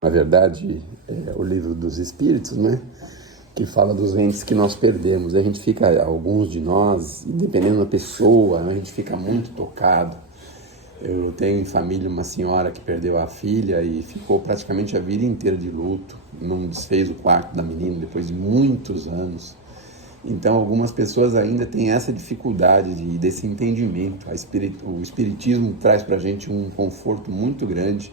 Na verdade, é o livro dos Espíritos, né? Que fala dos entes que nós perdemos. A gente fica, alguns de nós, dependendo da pessoa, a gente fica muito tocado. Eu tenho em família uma senhora que perdeu a filha e ficou praticamente a vida inteira de luto. Não desfez o quarto da menina depois de muitos anos. Então, algumas pessoas ainda têm essa dificuldade desse entendimento. O Espiritismo traz para a gente um conforto muito grande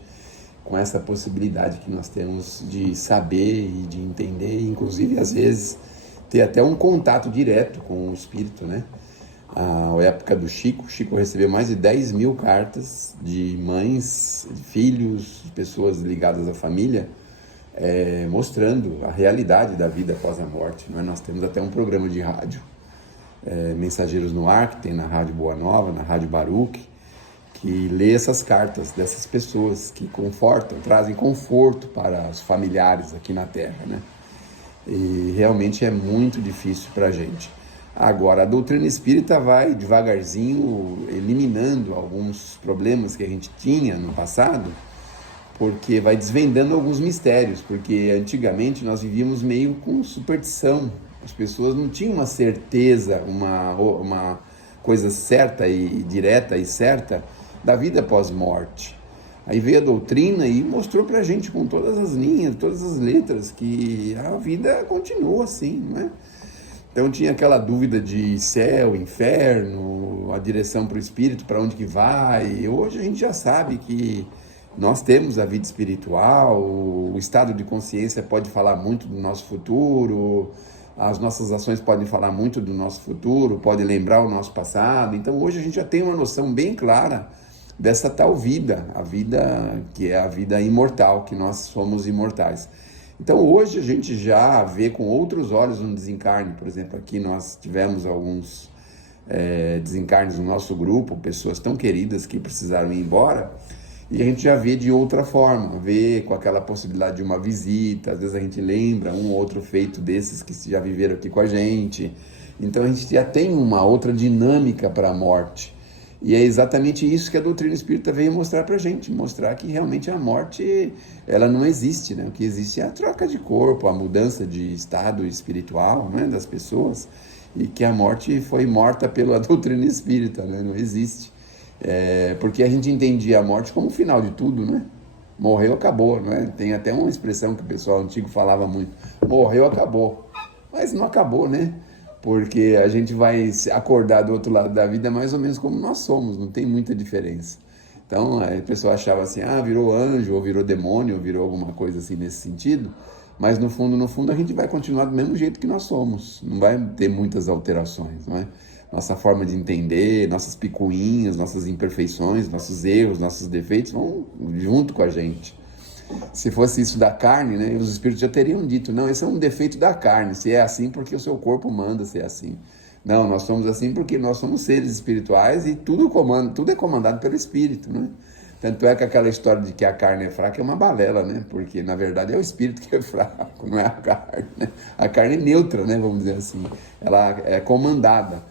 com essa possibilidade que nós temos de saber e de entender, inclusive às vezes ter até um contato direto com o espírito, né? A época do Chico recebeu mais de 10 mil cartas de mães, de filhos, de pessoas ligadas à família, mostrando a realidade da vida após a morte. Não é? Nós temos até um programa de rádio, Mensageiros no Ar, que tem na Rádio Boa Nova, na Rádio Baruch, que lê essas cartas dessas pessoas que confortam, trazem conforto para os familiares aqui na Terra, né? E realmente é muito difícil para a gente. Agora, a doutrina espírita vai devagarzinho eliminando alguns problemas que a gente tinha no passado, porque vai desvendando alguns mistérios, porque antigamente nós vivíamos meio com superstição. As pessoas não tinham uma certeza, uma coisa certa e direta e certa da vida pós-morte. Aí veio a doutrina e mostrou pra gente com todas as linhas, todas as letras, que a vida continua assim, né? Então tinha aquela dúvida de céu, inferno, a direção para o espírito, para onde que vai. E hoje a gente já sabe que nós temos a vida espiritual, o estado de consciência pode falar muito do nosso futuro, as nossas ações podem falar muito do nosso futuro, pode lembrar o nosso passado. Então hoje a gente já tem uma noção bem clara dessa tal vida, a vida que é a vida imortal, que nós somos imortais. Então hoje a gente já vê com outros olhos um desencarne. Por exemplo, aqui nós tivemos alguns desencarnes no nosso grupo, pessoas tão queridas que precisaram ir embora, e a gente já vê de outra forma, vê com aquela possibilidade de uma visita, às vezes a gente lembra um ou outro feito desses que já viveram aqui com a gente. Então a gente já tem uma outra dinâmica para a morte. E é exatamente isso que a doutrina espírita veio mostrar para a gente, mostrar que realmente a morte, ela não existe, né? O que existe é a troca de corpo, a mudança de estado espiritual, né, das pessoas, e que a morte foi morta pela doutrina espírita, né? Não existe. Porque a gente entendia a morte como o final de tudo, né? Morreu, acabou, né? Tem até uma expressão que o pessoal antigo falava muito, morreu, acabou. Mas não acabou, né? Porque a gente vai acordar do outro lado da vida mais ou menos como nós somos, não tem muita diferença. Então, a pessoa achava assim, virou anjo, ou virou demônio, ou virou alguma coisa assim nesse sentido, mas no fundo, a gente vai continuar do mesmo jeito que nós somos, não vai ter muitas alterações, não é? Nossa forma de entender, nossas picuinhas, nossas imperfeições, nossos erros, nossos defeitos vão junto com a gente. Se fosse isso da carne, né, os espíritos já teriam dito, não, esse é um defeito da carne, se é assim porque o seu corpo manda ser assim. Não, nós somos assim porque nós somos seres espirituais e tudo é comandado pelo espírito, né? Tanto é que aquela história de que a carne é fraca é uma balela, né? Porque na verdade é o espírito que é fraco, não é a carne, né? A carne é neutra, né, vamos dizer assim, ela é comandada.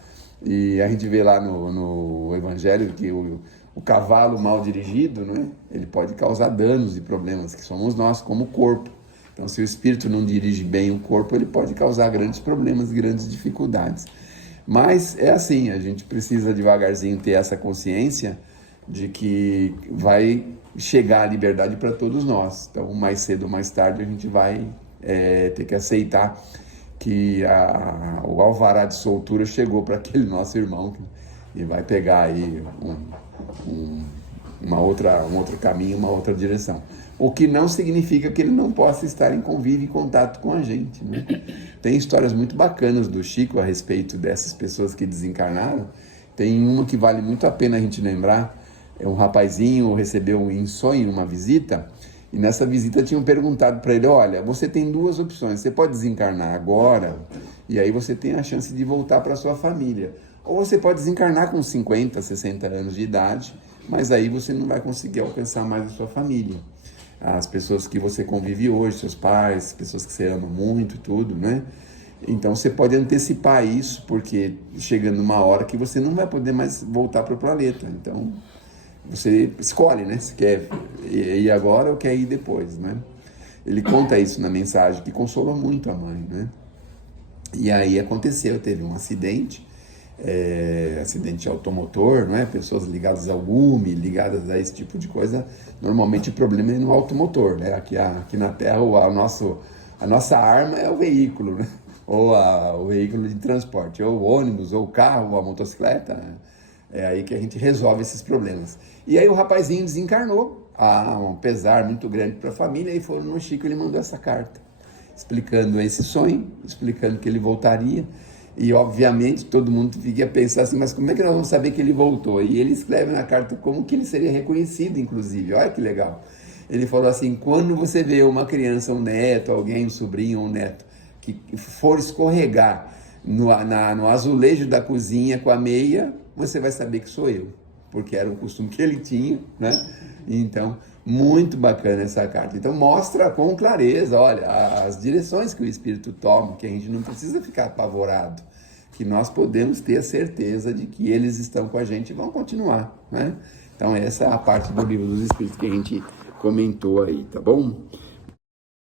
E a gente vê lá no Evangelho que o cavalo mal dirigido, né, ele pode causar danos e problemas, que somos nós como corpo. Então, se o espírito não dirige bem o corpo, ele pode causar grandes problemas, grandes dificuldades. Mas é assim, a gente precisa devagarzinho ter essa consciência de que vai chegar a liberdade para todos nós. Então, mais cedo ou mais tarde, a gente vai ter que aceitar que o alvará de soltura chegou para aquele nosso irmão e vai pegar aí um outro caminho, uma outra direção. O que não significa que ele não possa estar em convívio e contato com a gente, né? Tem histórias muito bacanas do Chico a respeito dessas pessoas que desencarnaram. Tem uma que vale muito a pena a gente lembrar. Um rapazinho recebeu em sonho uma visita, e nessa visita tinham perguntado para ele, olha, você tem duas opções, você pode desencarnar agora, e aí você tem a chance de voltar para sua família. Ou você pode desencarnar com 50, 60 anos de idade, mas aí você não vai conseguir alcançar mais a sua família. As pessoas que você convive hoje, seus pais, pessoas que você ama muito, tudo, né? Então você pode antecipar isso, porque chegando uma hora que você não vai poder mais voltar para o planeta. Então você escolhe, né? Se quer ir agora ou quer ir depois, né? Ele conta isso na mensagem, que consolou muito a mãe, né? E aí aconteceu, teve um acidente, acidente automotor, não é? Pessoas ligadas ao gume, ligadas a esse tipo de coisa. Normalmente o problema é no automotor, né? Aqui na Terra a nossa arma é o veículo, né? Ou o veículo de transporte, ou o ônibus, ou o carro, ou a motocicleta, né? É aí que a gente resolve esses problemas. E aí o rapazinho desencarnou, um pesar muito grande para a família, e foi no Chico, ele mandou essa carta, explicando esse sonho, explicando que ele voltaria. E obviamente todo mundo fica a pensar assim, mas como é que nós vamos saber que ele voltou? E ele escreve na carta como que ele seria reconhecido, inclusive. Olha que legal. Ele falou assim: quando você vê uma criança, um neto, alguém, um sobrinho, um neto, que for escorregar no azulejo da cozinha com a meia, você vai saber que sou eu, porque era um costume que ele tinha, né? Então, muito bacana essa carta. Então, mostra com clareza, olha, as direções que o Espírito toma, que a gente não precisa ficar apavorado, que nós podemos ter a certeza de que eles estão com a gente e vão continuar, né? Então, essa é a parte do Livro dos Espíritos que a gente comentou aí, tá bom?